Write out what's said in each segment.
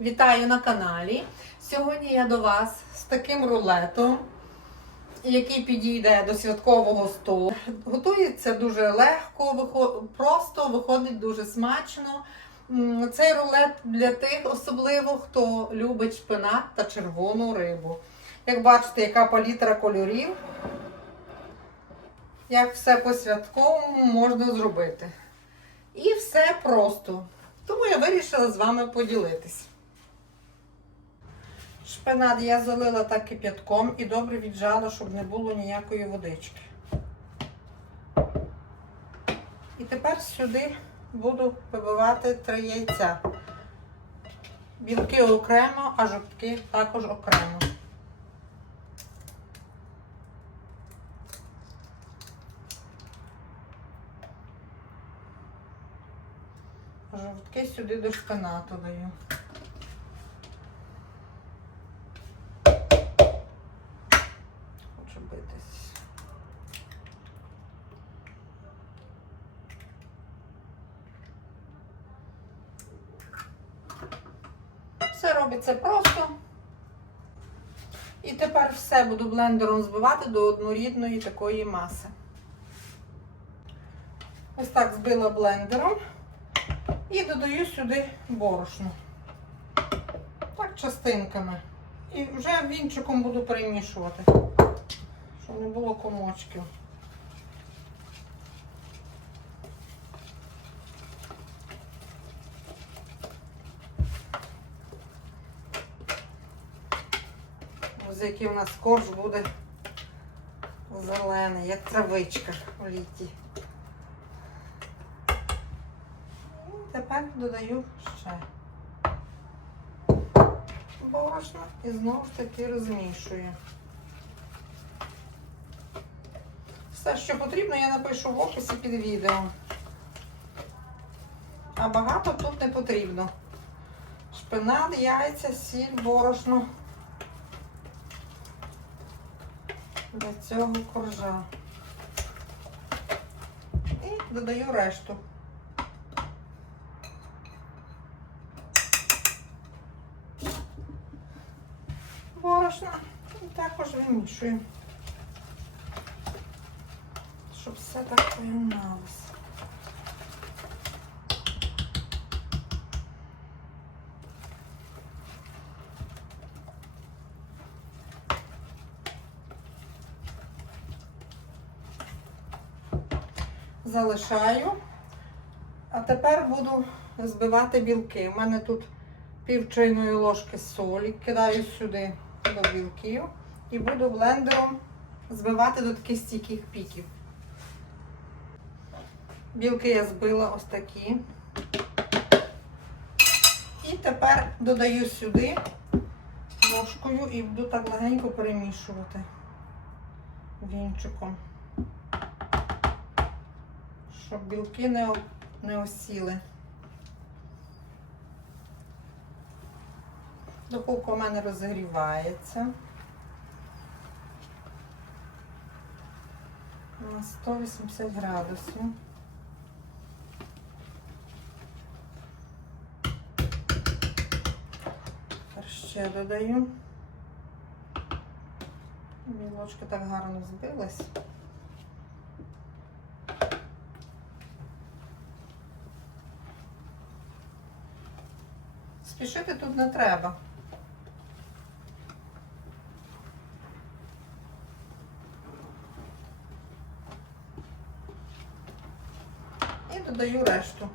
Вітаю на каналі. Сьогодні я до вас з таким рулетом, який підійде до святкового столу. Готується дуже легко, просто виходить дуже смачно. Цей рулет для тих, особливо, хто любить шпинат та червону рибу. Як бачите, яка палітра кольорів, як все по-святковому можна зробити. І все просто. Тому я вирішила з вами поділитись. Шпинат я залила так кип'ятком і добре віджала, щоб не було ніякої водички. І тепер сюди буду вибивати три яйця. Білки окремо, а жовтки також окремо. Жовтки сюди до шпинату даю. Все робиться просто. І тепер все буду блендером збивати до однорідної такої маси. Ось так збила блендером. І додаю сюди борошно. Так, частинками. І вже вінчиком буду перемішувати, щоб не було комочків. Ось який у нас корж буде зелений, як травичка в літі. І тепер додаю ще борошно і знову ж таки розмішую. Все, що потрібно, я напишу в описі під відео. А багато тут не потрібно. Шпинат, яйця, сіль, борошно. Для цього коржа. І додаю решту. борошна і також вимішуємо, щоб все так поєдналося. Залишаю, а тепер буду збивати білки. У мене тут пів ложки солі, кидаю сюди до білків і буду блендером збивати до таких стійких піків. Білки я збила ось такі. І тепер додаю сюди ложкою і буду так легенько перемішувати вінчиком, щоб білки не, не осіли. Духовка у мене розігрівається. На 180 градусів. Тепер ще додаю. Білочки так гарно збились. Спішити тут не треба. І додаю решту.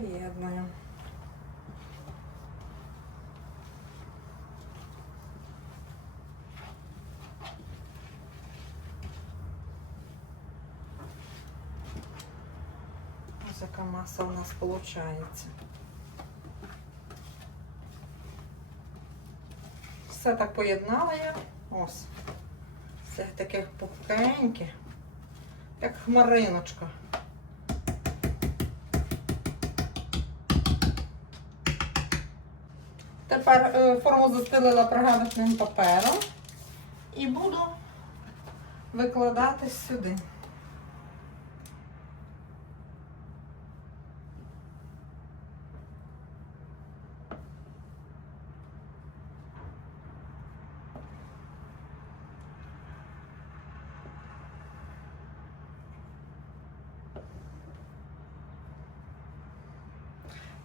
Поєднуємо. Ось яка маса у нас виходить. Все так поєднала я. Ось. Все таке пухкеньке. як хмариночка. Тепер е, форму застелила пергаментним папером і буду викладати сюди.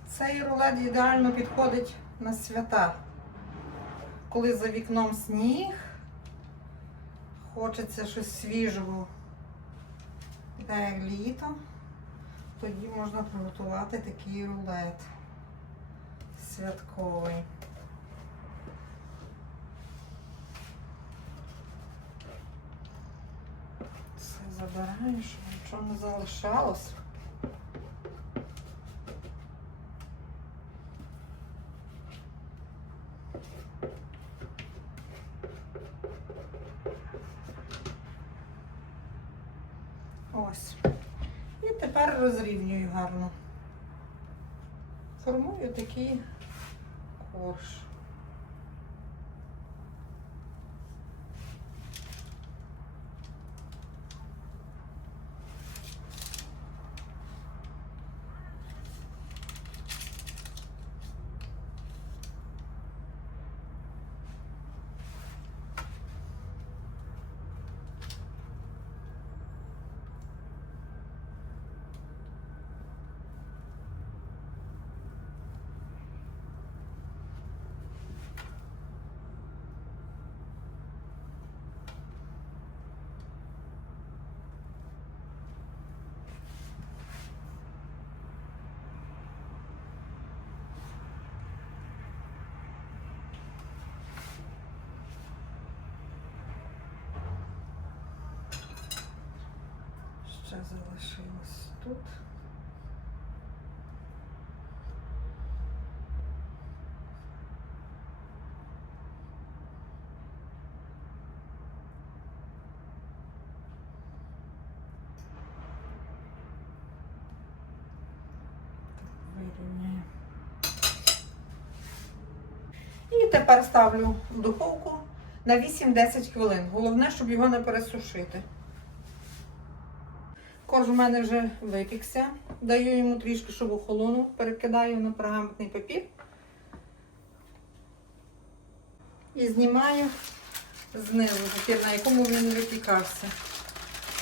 Цей рулет ідеально підходить на свята. Коли за вікном сніг, хочеться щось свіжого, таке як літо, тоді можна приготувати такий рулет святковий. Все забираю, щоб нічого не залишалось. Ось. І тепер розрівнюю гарно. Формую такий корж. Ще залишилось тут. І тепер ставлю в духовку на 8-10 хвилин. Головне, щоб його не пересушити. Корж у мене вже випікся. Даю йому трішки, щоб охолонув, перекидаю на пергаментний папір. І знімаю знизу папір, на якому він випікався.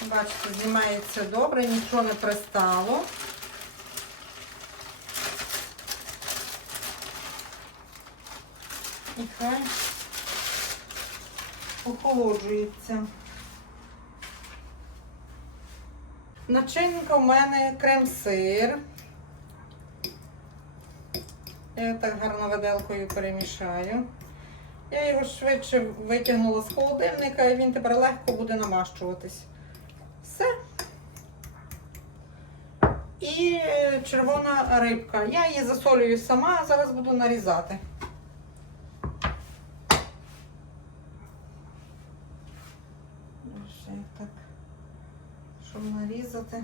Бачите, знімається добре, нічого не пристало. І хай охолоджується. Начинка у мене крем-сир. Я так гарно виделкою перемішаю. Я його швидше витягнула з холодильника і він тепер легко буде намащуватись. Все. І червона рибка. Я її засолюю сама, зараз буду нарізати. Ще так щоб нарізати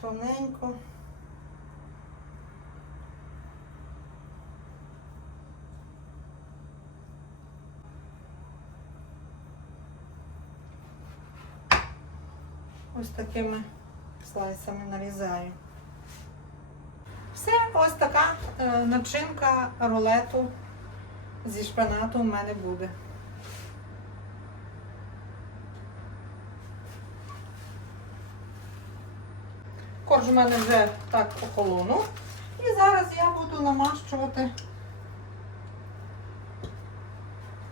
тоненько. Ось такими слайсами нарізаю. Все, ось така е, начинка рулету зі шпинату у мене буде. Корж у мене вже так охолонув. І зараз я буду намащувати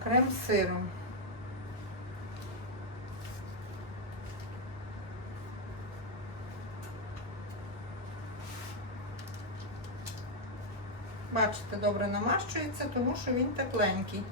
крем сиром. Бачите, добре намащується, тому що він тепленький.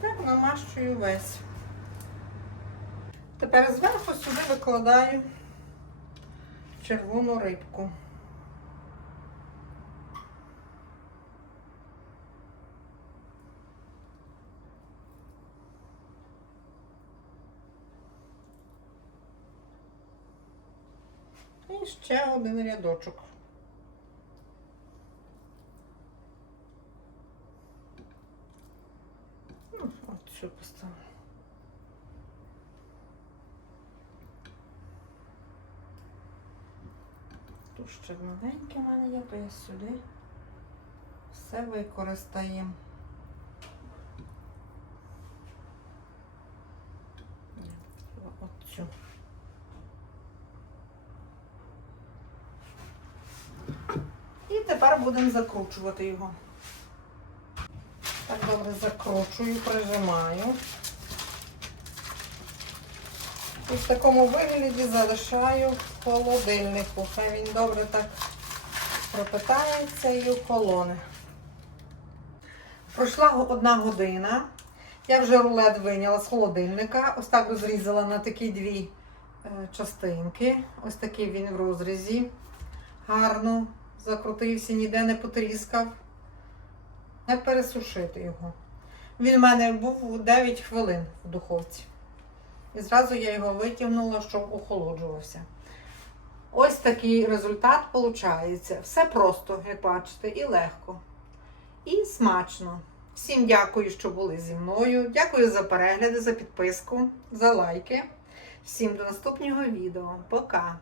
Так. Намащую весь. Тепер зверху сюди викладаю червону рибку. І ще один рядочок. Цю поставлю. Тут ще маленьке в мене є, то я сюди все використаємо. Ні, Оцю. І тепер будемо закручувати його. Добре закручую, прижимаю. І в такому вигляді залишаю в холодильнику. Хай він добре так пропитається і охолоне. Пройшла одна година. Я вже рулет вийняла з холодильника. Ось так розрізала на такі дві е, частинки. Ось такий він в розрізі. Гарно закрутився, ніде не потріскав. Не пересушити його. Він в мене був 9 хвилин в духовці. І зразу я його витягнула, щоб охолоджувався. Ось такий результат виходить. Все просто, як бачите, і легко. І смачно. Всім дякую, що були зі мною. Дякую за перегляди, за підписку, за лайки. Всім до наступного відео. Пока!